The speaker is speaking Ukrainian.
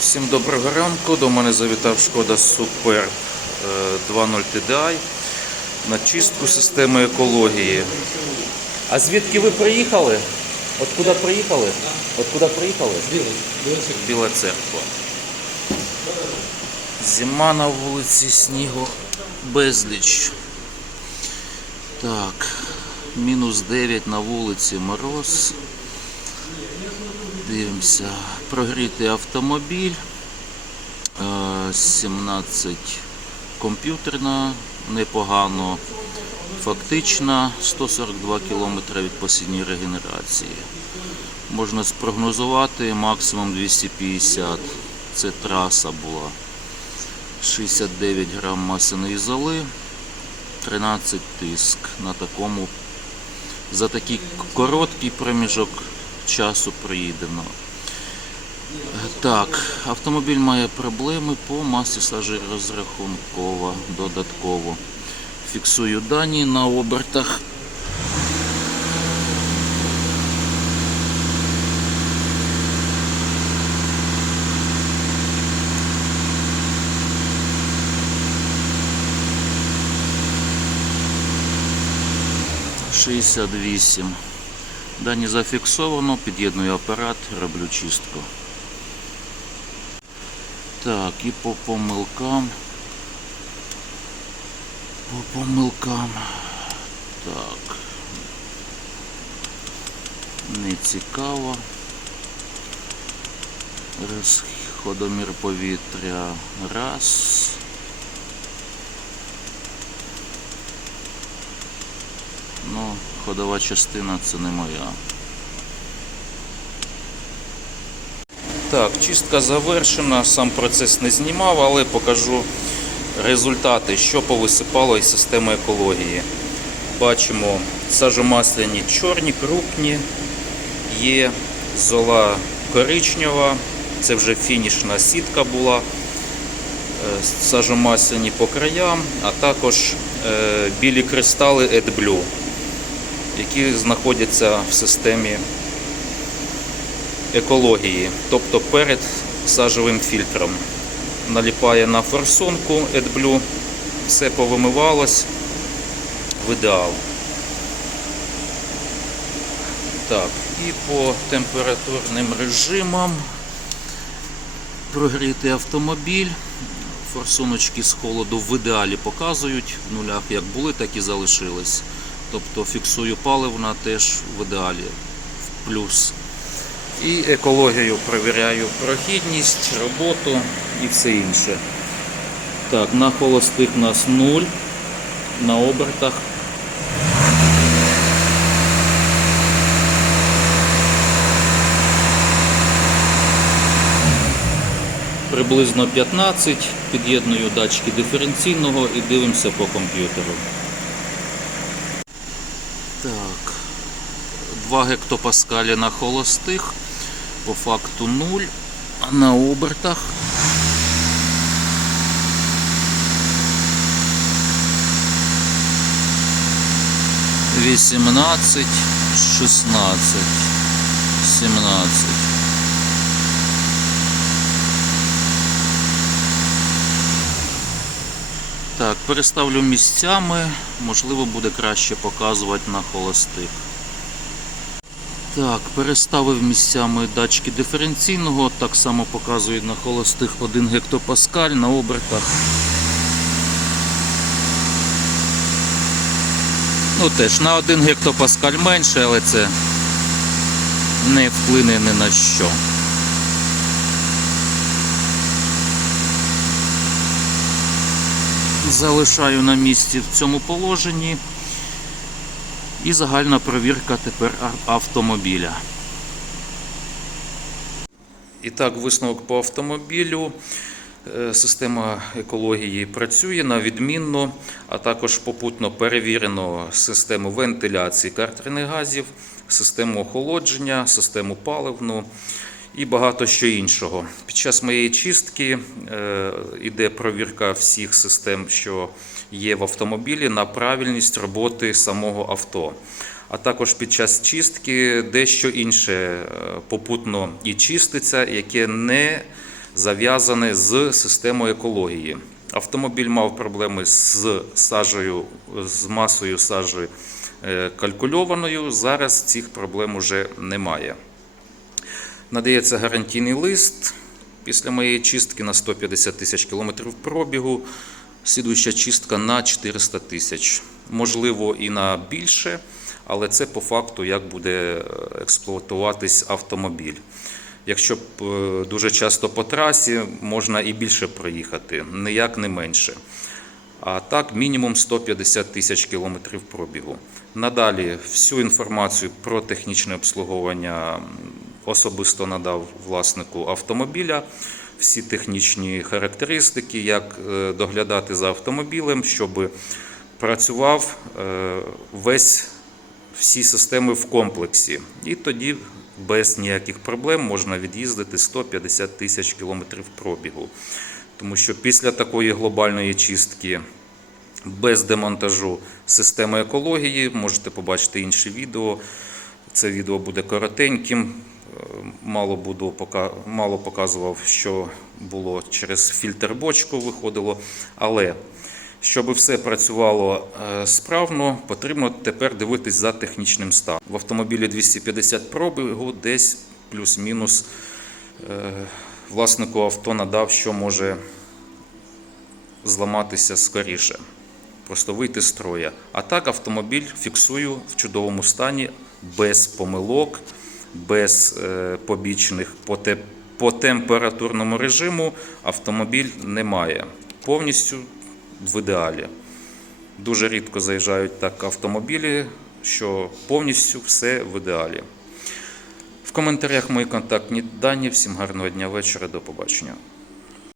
Всім доброго ранку. До мене завітав шкода Супер 2.0 TDI на чистку системи екології. А звідки ви приїхали? От куди приїхали? От куди приїхали? Біла церква. Зима на вулиці, снігу безліч. Так, мінус 9 на вулиці мороз. Дивимося. Прогрітий автомобіль. Е, 17 комп'ютерна, непогано. Фактична 142 км від посідньої регенерації. Можна спрогнозувати максимум 250. Це траса була. 69 грам масляної золи, 13 тиск на такому за такий короткий проміжок часу проїдено. Так, автомобіль має проблеми по масі сажі розрахункова додатково. Фіксую дані на обертах. Шістдесят вісім. Дані зафіксовано, під'єдную апарат, роблю чистку. Так, і по помилкам. По помилкам. Так. Не цікаво. Розходомір повітря. Раз. Ну, ходова частина це не моя. Так, чистка завершена, сам процес не знімав, але покажу результати, що повисипало із системи екології. Бачимо сажомасляні чорні, крупні, є зола коричнева, це вже фінішна сітка була, е, сажомасляні по краям, а також е, білі кристали AdBlue, які знаходяться в системі екології, тобто перед сажовим фільтром. Наліпає на форсунку AdBlue, все повимивалось в ідеал. Так, і по температурним режимам прогрітий автомобіль. Форсуночки з холоду в ідеалі показують, в нулях як були, так і залишились. Тобто фіксую паливна теж в ідеалі, в плюс. І екологію перевіряю прохідність, роботу і все інше. Так, на холостих у нас 0, на обертах. Приблизно 15, під'єдную датчики диференційного і дивимося по комп'ютеру. 2 гектопаскалі на холостих, по факту 0, а на обертах. Вісімнадцять, шістнадцять, сімнадцять. Так, переставлю місцями, можливо, буде краще показувати на холостих. Так, переставив місцями датчики диференційного, так само показує на холостих 1 гектопаскаль на обертах. Ну теж на 1 гектопаскаль менше, але це не вплине ні на що. Залишаю на місці в цьому положенні. І загальна провірка тепер автомобіля. І так, висновок по автомобілю. Е, Система екології працює на відмінно, а також попутно перевірено систему вентиляції картерних газів, систему охолодження, систему паливну і багато що іншого. Під час моєї чистки е, іде провірка всіх систем, що є в автомобілі, на правильність роботи самого авто. А також під час чистки дещо інше е, попутно і чиститься, яке не зав'язане з системою екології. Автомобіль мав проблеми з сажею, з масою сажі е, калькульованою. Зараз цих проблем уже немає. Надається гарантійний лист після моєї чистки на 150 тисяч кілометрів пробігу. Слідуюча чистка на 400 тисяч. Можливо, і на більше, але це по факту, як буде е, експлуатуватись автомобіль. Якщо е, дуже часто по трасі, можна і більше проїхати, ніяк не менше. А так, мінімум 150 тисяч кілометрів пробігу. Надалі всю інформацію про технічне обслуговування особисто надав власнику автомобіля, всі технічні характеристики, як е, доглядати за автомобілем, щоб працював е, весь всі системи в комплексі. І тоді без ніяких проблем можна від'їздити 150 тисяч кілометрів пробігу. Тому що після такої глобальної чистки без демонтажу системи екології можете побачити інші відео. Це відео буде коротеньким. Е, Мало, буду, мало показував, що було через фільтр бочку виходило. Але щоб все працювало е, справно, потрібно тепер дивитись за технічним станом. В автомобілі 250 пробігу десь плюс-мінус е, власнику авто надав, що може зламатися скоріше. Просто вийти з строя. А так автомобіль фіксую в чудовому стані, без помилок, без е, побічних по, те, по температурному режиму автомобіль немає. Повністю в ідеалі. Дуже рідко заїжджають так автомобілі, що повністю все в ідеалі. В коментарях мої контактні дані. Всім гарного дня вечора, до побачення.